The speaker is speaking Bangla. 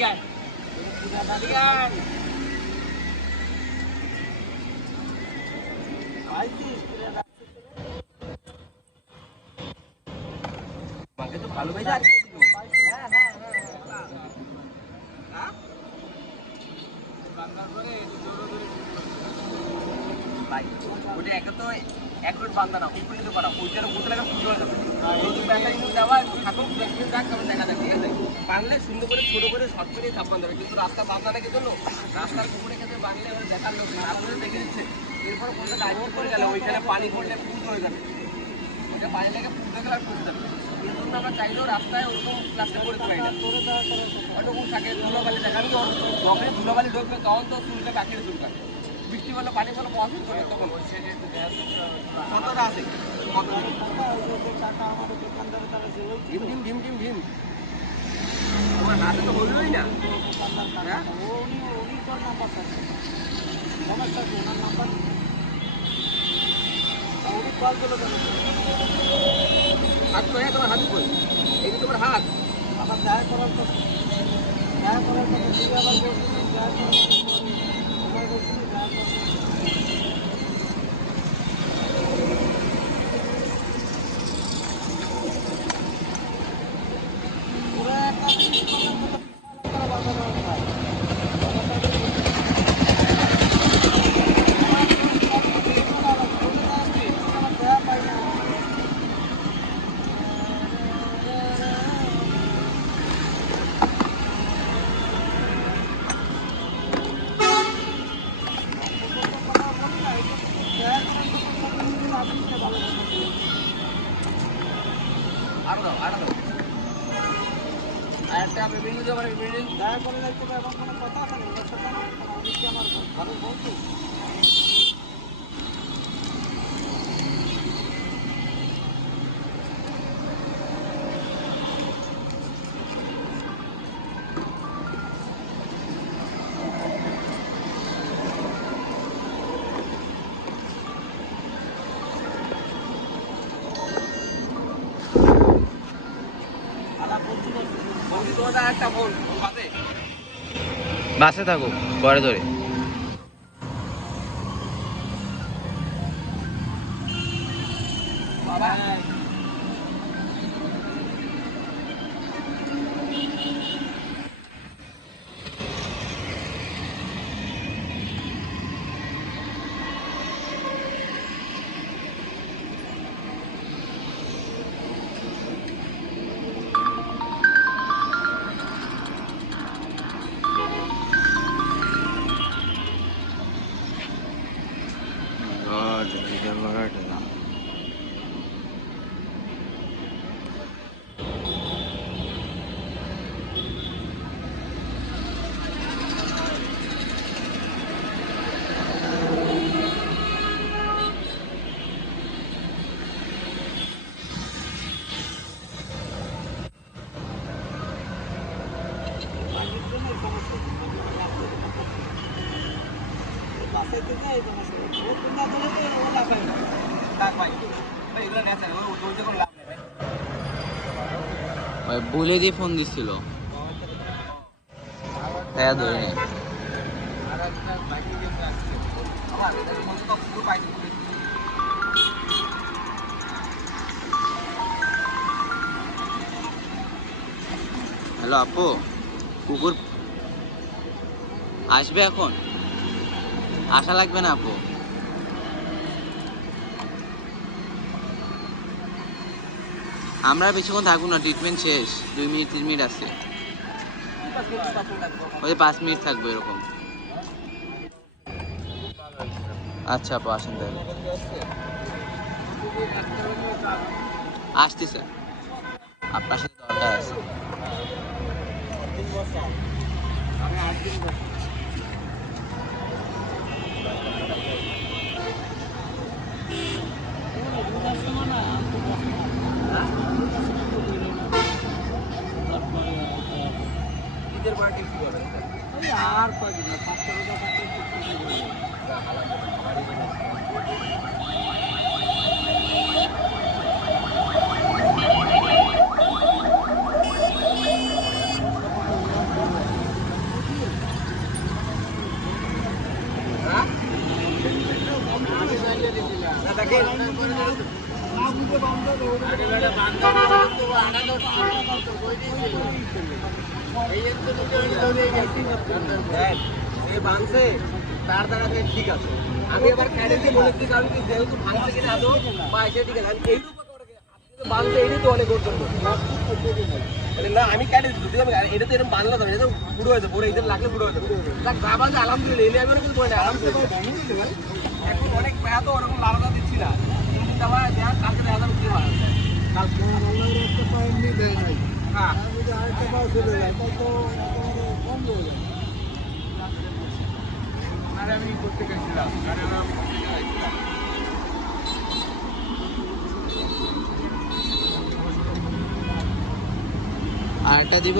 এদিকে মাকে তো ভালো পেয়েছে আর ভাই ওটা একে তো অ্যাকুরেট বান্ধা না উপরে দিতে পারা ওইটার বোতলে ফুল হয়ে যাবে নতুন ব্যান্ডটা কিন্তু দেওয়া ঠাকুর দেখবেন যাক কেমন দেখা যায় ঠিক আছে বাংলে সুন্দর করে ছোটো করে শর্ট করে চাপ বান্ধা হবে কিন্তু রাস্তা বান্ধা নাকি জন্য রাস্তার উপরে ক্ষেত্রে বাংলে দেখার লোক তারপরে দেখে দিচ্ছে এরপর কোনটা ডাইভার করে গেলে ওইখানে পানি পড়লে ফুল হয়ে যাবে ওইটা পানি লেগে ফুল হয়ে গেলে আর পড়ে যাবে এই জন্য আমরা চাইলেও রাস্তায় ওরকম প্লাস্টার করে দেওয়া যায় ওটুকু থাকে ধুলোবালি দেখান যখন ধুলোবালি ঢুকবে তখন তো চুলটা কাকিয়ে চুলকাবে বৃষ্টি হলে পানি ফলে পছন্দ করে তখন কতটা আছে কত ঢিম ঢিম ঢিম ঢিম ঢিম তোমার হাতে তো বললোই না হ্যাঁ হাত করে তোমার হাত কই এই তোমার হাত আবার যায় করার তো যায় করার তো আবার বলছি যায় আরো দাও আরেকটা বিল্ডিং যাবার বিল্ডিং দয়া করে লাগতে হবে এবং কোনো কথা আছে না ওর সাথে অনেকে আমার ভালো বলতো বাসে থাকো পরে ধরে বাবা বলে দিয়ে ফোন দিচ্ছিল হ্যাঁ ধরে নে হ্যালো আপু কুকুর আসবে এখন আশা লাগবে না আপু আমরা বেশিক্ষণ থাকবো না ট্রিটমেন্ট শেষ 2 মিনিট 3 মিনিট আছে ওই 5 মিনিট থাকবো এরকম আচ্ছা আপু আসেন তাহলে আসছি স্যার আপনার সাথে দরকার আছে আর কদিন 500 টাকা রাখেন। দেখ, এ বাঁধছে, তার দ্বারা দেখ ঠিক আছে। আমি এবার ক্যাডেটকে বলেছি, কারণ কি যেহেতু ভাঙছে কিনা আদৌ বা সে ঠিক আছে, আমি এইটুকু বাঁধছে, এটাই তো অনেক ওর জন্য। না আমি ক্যাডেট যদি আমি এটা তো এরকম বাঁধলাম, এটা তো বুড়ো হয়েছে, পরে এদের লাগলে বুড়ো হয়ে যাবে। দেখ যা বাঁধছে আলহামদুলিল্লাহ, এনে আমি কিন্তু বলি না আলহামদুলিল্লাহ। এখন অনেক ব্যথা তো ওরকম লাড়া দিচ্ছি না, তিন দেওয়া দেওয়া কালকে দেখা যাবে কি হয়। হ্যাঁ আরে আমি করতে গেছিলাম, আরেকটা দিব।